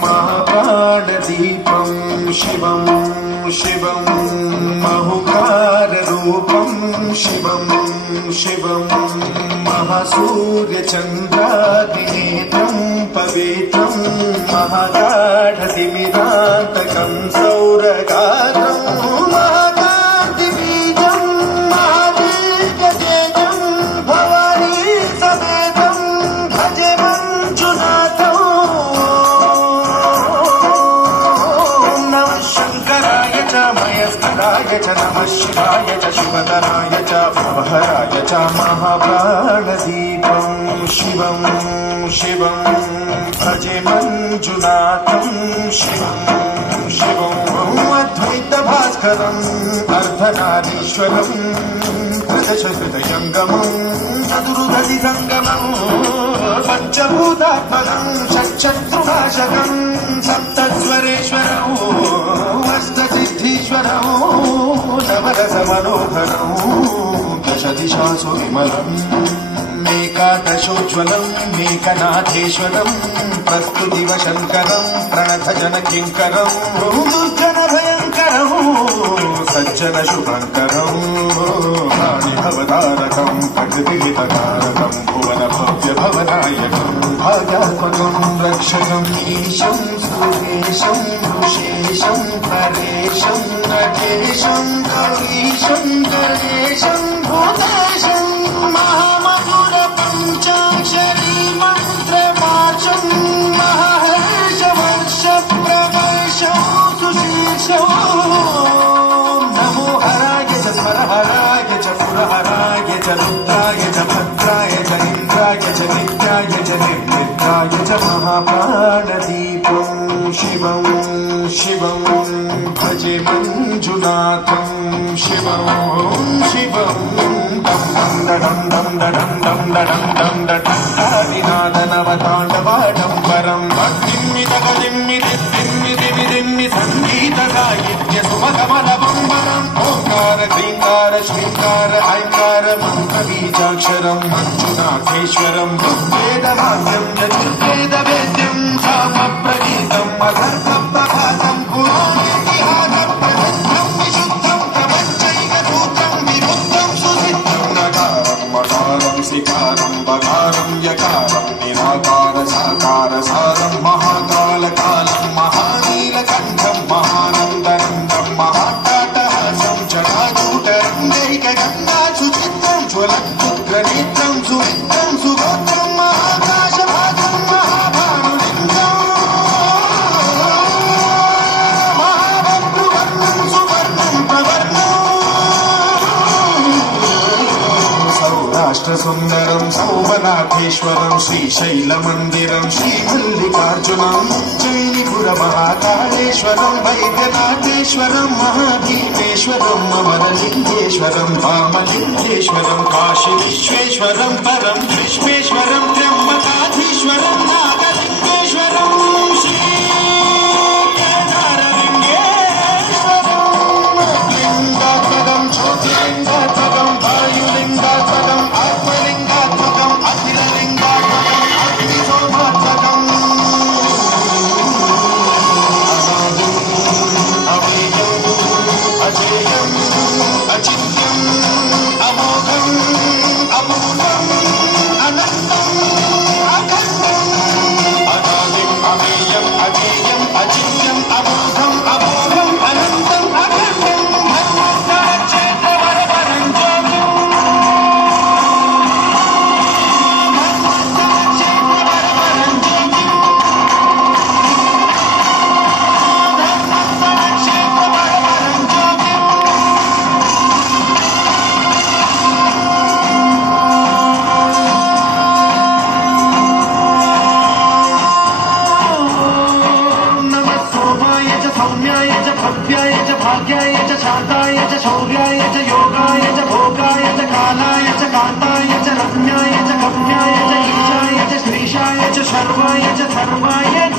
महाप्राणदीपं शिवं शिवं महुकाररूपं शिवं शिवं महासूर्यचन्द्राग्निनेत्रं पवित्रं महागाढतिमिरान्तकं सौरगात्रं महाकान्तिबीजं महावीर्यतेजं भवानी समेतं भजे मंजुनाथं। मयस्कराय च नमः शिवाय च शिवतराय च भवहराय च महाप्राणदीपं शिवं शिवं भजे मंजुनाथं शिवं शिवं अद्वैतभास्करम् अर्धनारीश्वरं त्रिदशहृदयङ्गमं चतुर्दधिसङ्गमं पञ्चभूतात्मकं षट्शत्रुनाशकं सप्तस्वरेश्वरं अष्टसिद्धीश्वरं नवरसमनोहरं दशदिशासु विमलम् एकादशोज्ज्वलं मेकनाथेश्वरं प्रस्तुतिवशङ्करं प्रणतजनकिङ्करं दुर्जनभयङ्करं सज्जनशुभङ्करं प्राणिभवतारकं प्रकृतिहितकारकं भुवनभव्यभवनायकं भाग्यात्मकं रक्षकं ईशं सुरेशं ऋषेशं परेशं नटेशं कवीशं गणेशं भूतेशं महामधुरपञ्चाक्षरी मन्त्रमार्षं महाहर्षवर्षप्रवर्षं सुशीर्षं नमो हराय च स्वरहराय च पुरहराय च रुद्राय च भद्राय च इन्द्राय च नित्याय च निर्निद्राय च महाप्राणदीपं शिवं शिवं भजे मंजुनाथं शिवं शिवं दं दं दं दं दं दं दं दं भक्तिम्मिदगदिम्मिदिम्मिदिम्मिदिम्मि सङ्गीतसाहित्यसुमकमलबम्बरम् ओङ्कार क्रीङ्कार श्रीङ्कार ऐङ्कार मन्त्रबीजाक्षरं मंजुनाथेश्वरं वेदवाक्यं यजुर्वेदवेद्यं सामप्रगीतम् अथर्वप्रभातं पुराणेतिहासप्रसिद्धं विशुद्धं प्रपञ्चैकसूत्रं विमुक्तं सुसिद्धं नकारं मकारं सिकारं बकारं यकारं निराकार साकार सारं महाकालकालं महानीलकण्ठं महानन्दनन्दं महाट्टाटहासं जटाजूटरङ्गैकगङ्गासुचित्रं ज्वलत्पुत्रनेत्रं सुमित्रं सुगोत्रं महाकाशभागं महाभानुलिङ्गं महाभद्रुवर्णं सुवर्णं प्रवर्णं सौराष्ट्रसुन्दरं सोमनाथेश्वरं श्रीशैलमन्दिरं श्रीमल्लिकार्जुनं जैनिपुरमहाकालेश्वरं वैद्यनाथेश्वरं महाभीमेश्वरं अमरलिङ्गेश्वरं वामलिङ्गेश्वरं काशीविश्वेश्वरं परं विश्वेश्वरं त्र्यम्बकाधीश्वरं नागलिङ्गेश्वरं श्रीकेदारलिङ्गेश्वरं लिङ्गात्मकं ज्योतिर्लिङ्गात्मकं वायुलिङ्गात्मकं आत्मलिङ्गात्मकं अखिललिङ्गात्मकं अग्निसोमात्मकं अवेयम् अजेयम् अचिन्त्यम् अमोघम् अपूर्वम् अनन्तम् अखण्डम् अनादिम् अमेयम् अजेयम् अचिन्त्यम् अमोघम् अपूर्वम् अनन्तम् अखण्डम् धर्मस्थलक्षेत्रवरवरं ज्योतिम् धर्मस्थलक्षेत्रवरवरं ज्योतिम् धर्मस्थलक्षेत्रवरवरं ज्योतिम् नमः सोमाय च सौम्याय च भव्याय च भाग्याय च शान्ताय च शौर्याय च योगाय च भोगाय च कालाय च कान्ताय च रम्याय च गम्याय च ईशाय च श्रीशाय च शर्वाय च सर्वाय